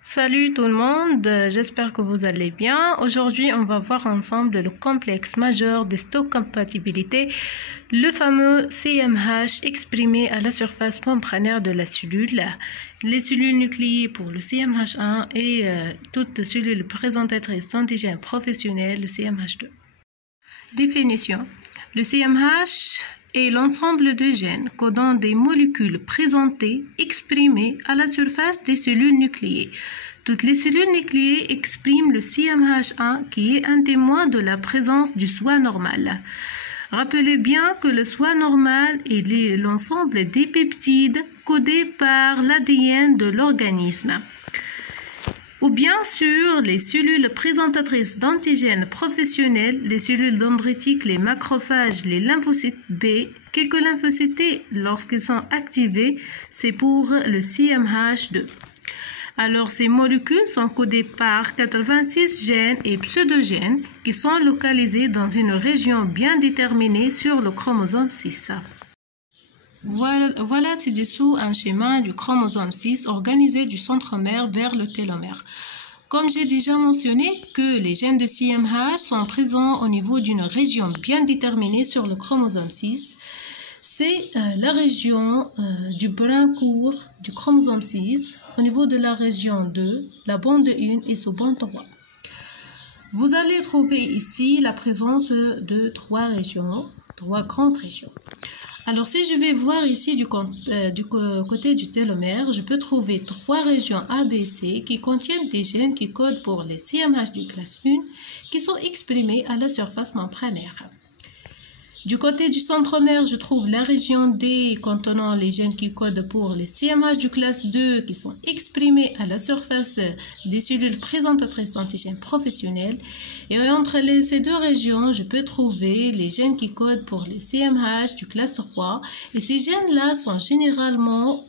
Salut tout le monde, j'espère que vous allez bien. Aujourd'hui, on va voir ensemble le complexe majeur d'histocompatibilité, le fameux CMH exprimé à la surface membranaire de la cellule, les cellules nucléées pour le CMH1 et toutes cellules présentatrices d'antigènes professionnels, le CMH2. Définition. Le CMH est l'ensemble de gènes codant des molécules présentées, exprimées à la surface des cellules nucléées. Toutes les cellules nucléées expriment le CMH1 qui est un témoin de la présence du soi normal. Rappelez bien que le soi normal est l'ensemble des peptides codés par l'ADN de l'organisme. Ou bien sûr, les cellules présentatrices d'antigènes professionnels, les cellules dendritiques, les macrophages, les lymphocytes B, quelques lymphocytes T, lorsqu'ils sont activés, c'est pour le CMH2. Alors, ces molécules sont codées par 86 gènes et pseudogènes qui sont localisés dans une région bien déterminée sur le chromosome 6. Voilà ci-dessous un schéma du chromosome 6 organisé du centromère vers le télomère. Comme j'ai déjà mentionné que les gènes de CMH sont présents au niveau d'une région bien déterminée sur le chromosome 6, c'est la région du brin court du chromosome 6 au niveau de la région 2, la bande 1 et sous-bande 3. Vous allez trouver ici la présence de trois grandes régions. Alors, si je vais voir ici du côté du télomère, je peux trouver trois régions A, B, C qui contiennent des gènes qui codent pour les CMH de classe 1 qui sont exprimés à la surface membranaire. Du côté du centromère, je trouve la région D contenant les gènes qui codent pour les CMH de classe 2 qui sont exprimés à la surface des cellules présentatrices d'antigènes professionnels. Et entre ces deux régions, je peux trouver les gènes qui codent pour les CMH de classe 3. Et ces gènes-là sont généralement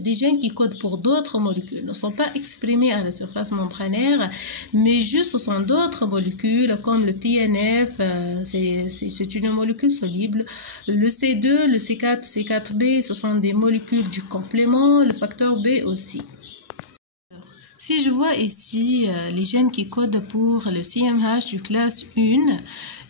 des gènes qui codent pour d'autres molécules. Ils ne sont pas exprimés à la surface membranaire, mais juste ce sont d'autres molécules comme le TNF, c'est une molécule soluble. Le C2, le C4, C4b, ce sont des molécules du complément, le facteur B aussi. Si je vois ici les gènes qui codent pour le CMH du classe 1,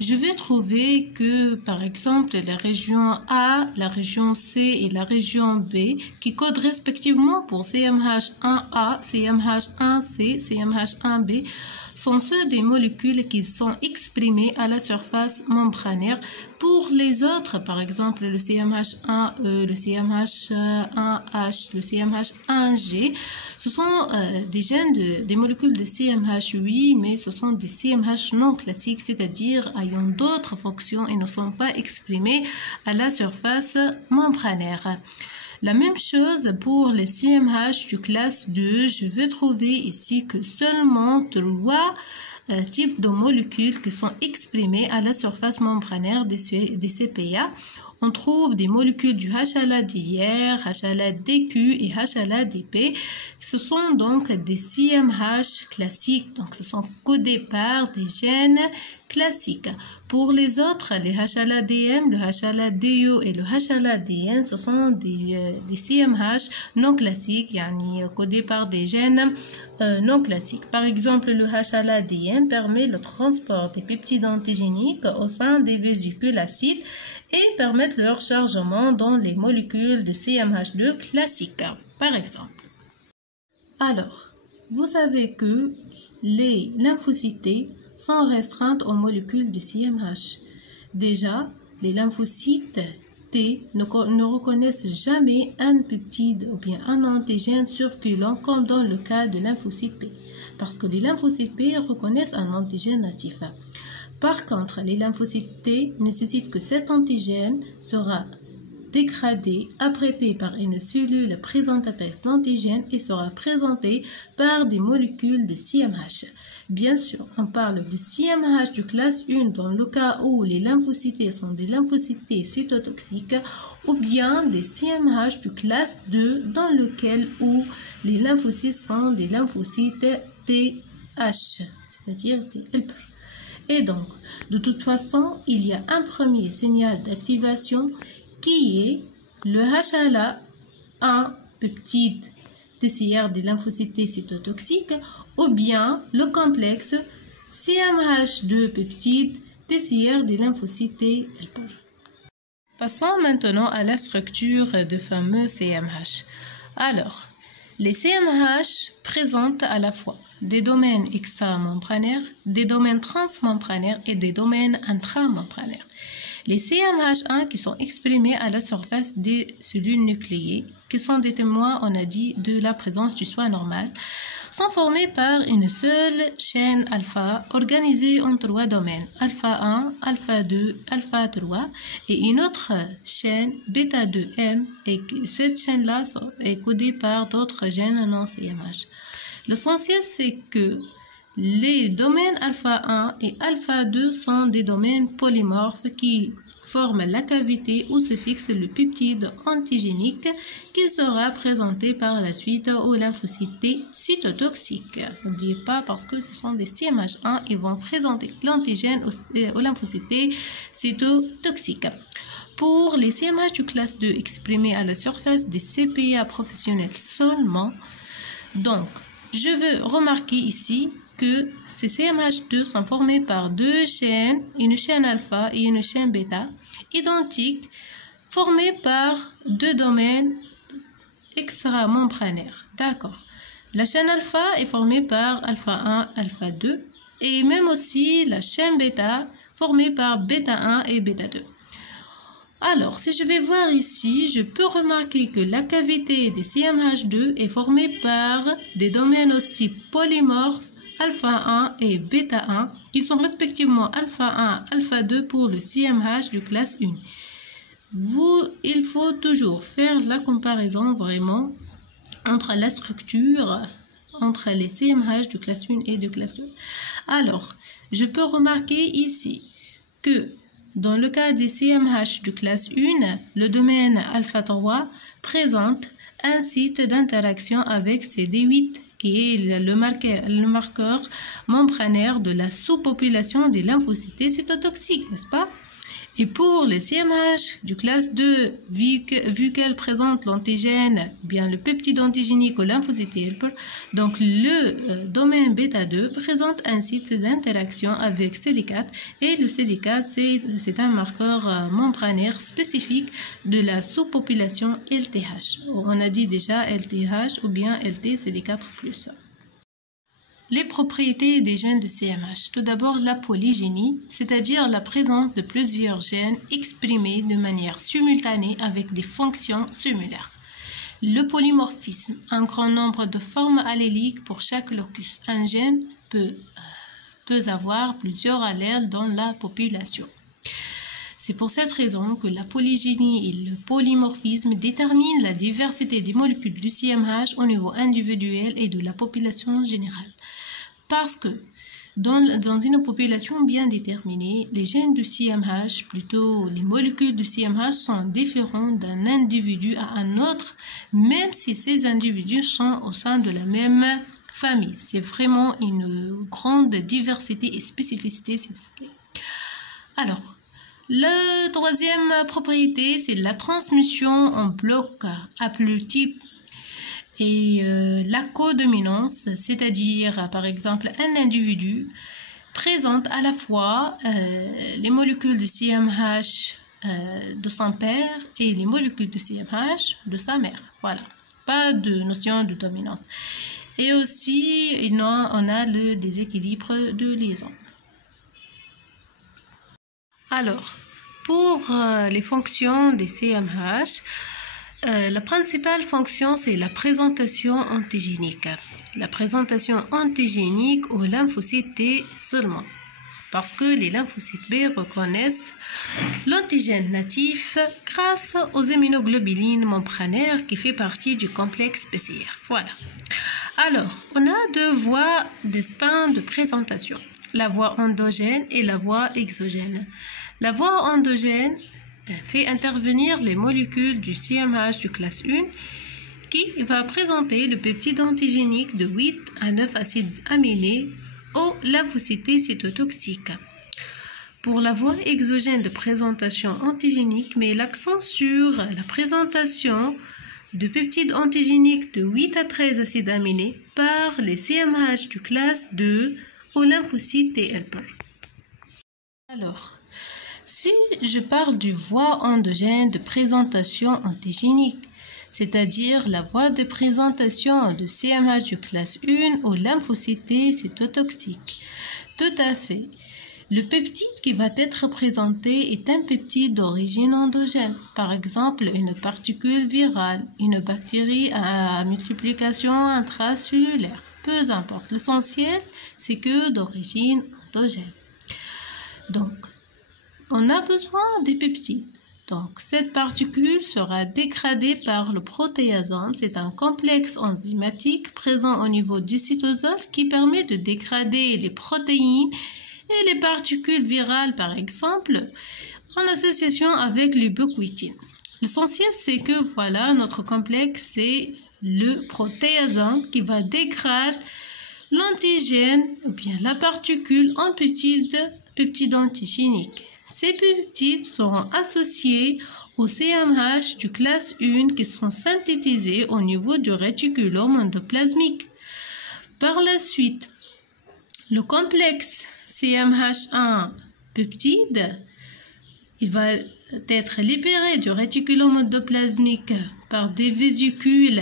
je vais trouver que, par exemple, la région A, la région C et la région B, qui codent respectivement pour CMH1A, CMH1C, CMH1B, sont ceux des molécules qui sont exprimées à la surface membranaire. Pour les autres, par exemple, le CMH1E, le CMH1H, le CMH1G, ce sont des gènes des molécules de CMH, oui, mais ce sont des CMH non classiques, c'est-à-dire ayant d'autres fonctions et ne sont pas exprimés à la surface membranaire. La même chose pour les CMH du classe 2, je vais trouver ici que seulement trois types de molécules qui sont exprimées à la surface membranaire des CPA. On trouve des molécules du HLA-DR, HLA-DQ et HLA-DP. Ce sont donc des CMH classiques, donc ce sont codés par des gènes classiques. Pour les autres, les HLA-DM, le HLA-DO et le HLA-DN, ce sont des CMH non classiques, codés par des gènes non classiques. Par exemple, le HLA-DM permet le transport des peptides antigéniques au sein des vésicules acides et permettent leur chargement dans les molécules de CMH2 classiques, par exemple. Alors, vous savez que les lymphocytes sont restreintes aux molécules de CMH. Déjà, les lymphocytes T ne reconnaissent jamais un peptide ou bien un antigène circulant comme dans le cas de lymphocyte P, parce que les lymphocytes P reconnaissent un antigène natif. Par contre, les lymphocytes T nécessitent que cet antigène sera dégradé, apprêté par une cellule présentatrice d'antigène et sera présenté par des molécules de CMH. Bien sûr, on parle de CMH du classe 1 dans le cas où les lymphocytes sont des lymphocytes cytotoxiques ou bien des CMH du classe 2 dans lequel où les lymphocytes sont des lymphocytes TH, c'est-à-dire TLP. Et donc, de toute façon, il y a un premier signal d'activation qui est le HLA, un peptide TCR des lymphocytes cytotoxiques ou bien le complexe CMH2 peptide TCR des lymphocytes helper. Passons maintenant à la structure de fameux CMH. Alors, les CMH présentent à la fois des domaines extramembranaires, des domaines transmembranaires et des domaines intramembranaires. Les CMH1 qui sont exprimés à la surface des cellules nucléées, qui sont des témoins, on a dit, de la présence du soi normal, sont formés par une seule chaîne alpha organisée en 3 domaines, alpha 1, alpha 2, alpha 3 et une autre chaîne bêta 2M et cette chaîne-là est codée par d'autres gènes non CMH. L'essentiel c'est que les domaines alpha 1 et alpha 2 sont des domaines polymorphes qui forment la cavité où se fixe le peptide antigénique qui sera présenté par la suite aux lymphocytes cytotoxiques. N'oubliez pas parce que ce sont des CMH1, ils vont présenter l'antigène aux lymphocytes cytotoxiques. Pour les CMH du classe 2 exprimés à la surface des CPA professionnels seulement, donc je veux remarquer ici que ces CMH2 sont formés par 2 chaînes, une chaîne alpha et une chaîne bêta, identiques, formées par 2 domaines extramembranaires. D'accord. La chaîne alpha est formée par alpha 1, alpha 2, et même aussi la chaîne bêta formée par bêta 1 et bêta 2. Alors, si je vais voir ici, je peux remarquer que la cavité des CMH2 est formée par des domaines aussi polymorphes alpha 1 et bêta 1 qui sont respectivement alpha 1, alpha 2 pour le CMH du classe 1. Il faut toujours faire la comparaison vraiment entre la structure entre les CMH du classe 1 et du classe 2. Alors, je peux remarquer ici que dans le cas des CMH du classe 1, le domaine alpha 3 présente un site d'interaction avec CD8 qui est le marqueur membranaire de la sous-population des lymphocytes cytotoxiques, n'est-ce pas? Et pour les CMH du classe 2, vu qu'elles présentent l'antigène, bien le peptide antigénique au lymphocyte helper, donc le domaine bêta 2 présente un site d'interaction avec CD4 et le CD4 c'est un marqueur membranaire spécifique de la sous-population LTH. On a dit déjà LTH ou bien LT-CD4+. Les propriétés des gènes de CMH. Tout d'abord, la polygénie, c'est-à-dire la présence de plusieurs gènes exprimés de manière simultanée avec des fonctions similaires. Le polymorphisme, un grand nombre de formes alléliques pour chaque locus. Un gène peut avoir plusieurs allèles dans la population. C'est pour cette raison que la polygénie et le polymorphisme déterminent la diversité des molécules du CMH au niveau individuel et de la population générale. Parce que dans une population bien déterminée, les gènes du CMH, plutôt les molécules du CMH, sont différents d'un individu à un autre, même si ces individus sont au sein de la même famille. C'est vraiment une grande diversité et spécificité, s'il vous plaît. Alors, la troisième propriété, c'est la transmission en bloc haplotype et la codominance, c'est-à-dire par exemple un individu présente à la fois les molécules du CMH de son père et les molécules du CMH de sa mère. Voilà, pas de notion de dominance. Et aussi, on a le déséquilibre de liaison. Alors, pour les fonctions des CMH, la principale fonction, c'est la présentation antigénique. La présentation antigénique aux lymphocytes T seulement, parce que les lymphocytes B reconnaissent l'antigène natif grâce aux immunoglobulines membranaires qui fait partie du complexe PCR. Voilà. Alors, on a 2 voies distinctes de présentation, la voie endogène et la voie exogène. La voie endogène fait intervenir les molécules du CMH du classe 1 qui va présenter le peptide antigénique de 8 à 9 acides aminés aux lymphocytes cytotoxiques. Pour la voie exogène de présentation antigénique, met l'accent sur la présentation de peptides antigéniques de 8 à 13 acides aminés par les CMH du classe 2 aux lymphocytes T helper. Alors, si je parle du voie endogène de présentation antigénique, c'est-à-dire la voie de présentation de CMH du classe 1 aux lymphocytes T cytotoxiques. Tout à fait. Le peptide qui va être présenté est un peptide d'origine endogène, par exemple une particule virale, une bactérie à multiplication intracellulaire. Peu importe, l'essentiel c'est que d'origine endogène. Donc, on a besoin des peptides. Donc, cette particule sera dégradée par le protéasome. C'est un complexe enzymatique présent au niveau du cytosol qui permet de dégrader les protéines et les particules virales, par exemple, en association avec l'ubiquitine. L'essentiel, c'est que voilà, notre complexe, c'est le protéasome qui va dégrader l'antigène ou bien la particule en peptides antigéniques. Ces peptides seront associés aux CMH du classe 1 qui seront synthétisés au niveau du réticulum endoplasmique. Par la suite, le complexe CMH1 peptide, il va être libéré du réticulum endoplasmique par des vésicules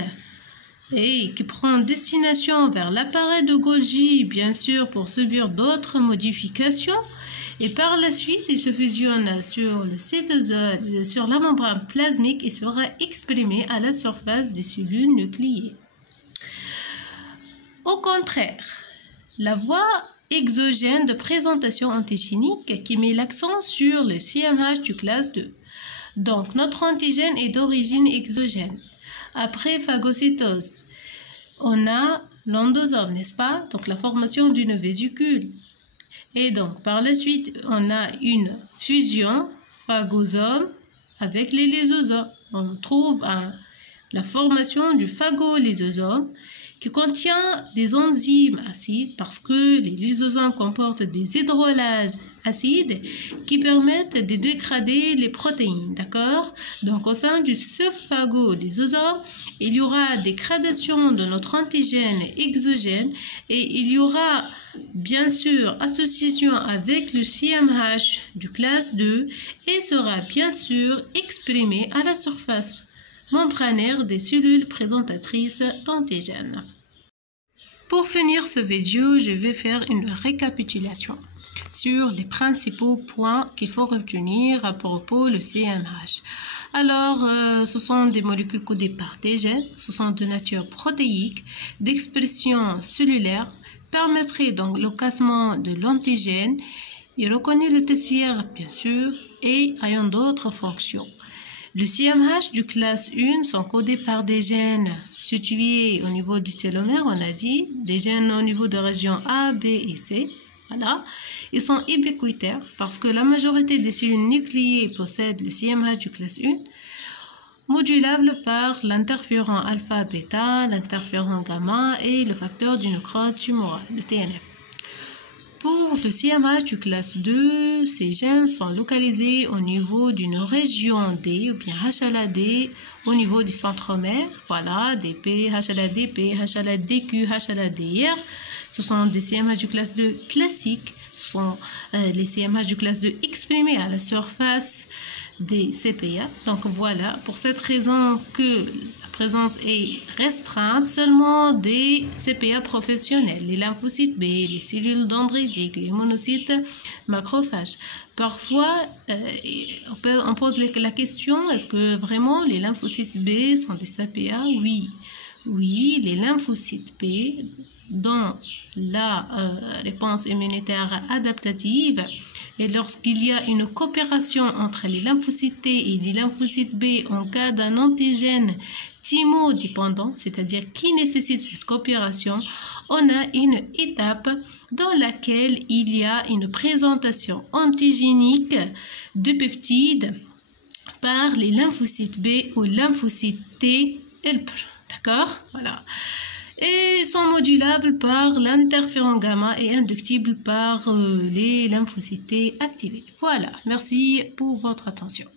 et qui prend destination vers l'appareil de Golgi, bien sûr, pour subir d'autres modifications. Et par la suite, il se fusionne sur le cytosol, sur la membrane plasmique et sera exprimé à la surface des cellules nucléées. Au contraire, la voie exogène de présentation antigénique qui met l'accent sur le CMH du classe 2. Donc, notre antigène est d'origine exogène. Après phagocytose, on a l'endosome, n'est-ce pas? Donc, la formation d'une vésicule. Et donc, par la suite, on a une fusion phagosome avec les lysosomes. On trouve la formation du phagolysosome qui contient des enzymes acides parce que les lysosomes comportent des hydrolases acides qui permettent de dégrader les protéines, d'accord? Donc, au sein du phagolysosome, il y aura dégradation de notre antigène exogène et il y aura bien sûr association avec le CMH du classe 2 et sera bien sûr exprimé à la surface membranaire des cellules présentatrices d'antigènes. Pour finir ce vidéo, je vais faire une récapitulation sur les principaux points qu'il faut retenir à propos du CMH. Alors, ce sont des molécules codées par des gènes, ce sont de nature protéique, d'expression cellulaire, permettrait donc le cassement de l'antigène, il reconnaît le TCR bien sûr et ayant d'autres fonctions. Le CMH du classe 1 sont codés par des gènes situés au niveau du télomère, on a dit, des gènes au niveau de régions A, B et C. Voilà. Ils sont ubiquitaires parce que la majorité des cellules nucléées possèdent le CMH du classe 1, modulable par l'interféron alpha-bêta, l'interféron gamma et le facteur du nécrose tumorale, le TNF. Pour le CMH du classe 2, ces gènes sont localisés au niveau d'une région D ou bien HLA-D au niveau du centromère. Voilà, DP, HLA-DP, HLA-DQ, HLA-DR. Ce sont des CMH du classe 2 classiques. Ce sont les CMH du classe 2 exprimés à la surface des CPA. Donc voilà, pour cette raison que la présence est restreinte seulement des CPA professionnels, les lymphocytes B, les cellules dendritiques, les monocytes macrophages. Parfois, on pose la question, est-ce que vraiment les lymphocytes B sont des CPA? Oui. Oui, les lymphocytes B, dans la réponse immunitaire adaptative, et lorsqu'il y a une coopération entre les lymphocytes T et les lymphocytes B en cas d'un antigène thymodépendant, c'est-à-dire qui nécessite cette coopération, on a une étape dans laquelle il y a une présentation antigénique de peptides par les lymphocytes B ou lymphocytes T helper. D'accord? Voilà. Et sont modulables par l'interféron gamma et inductibles par les lymphocytes activés. Voilà, merci pour votre attention.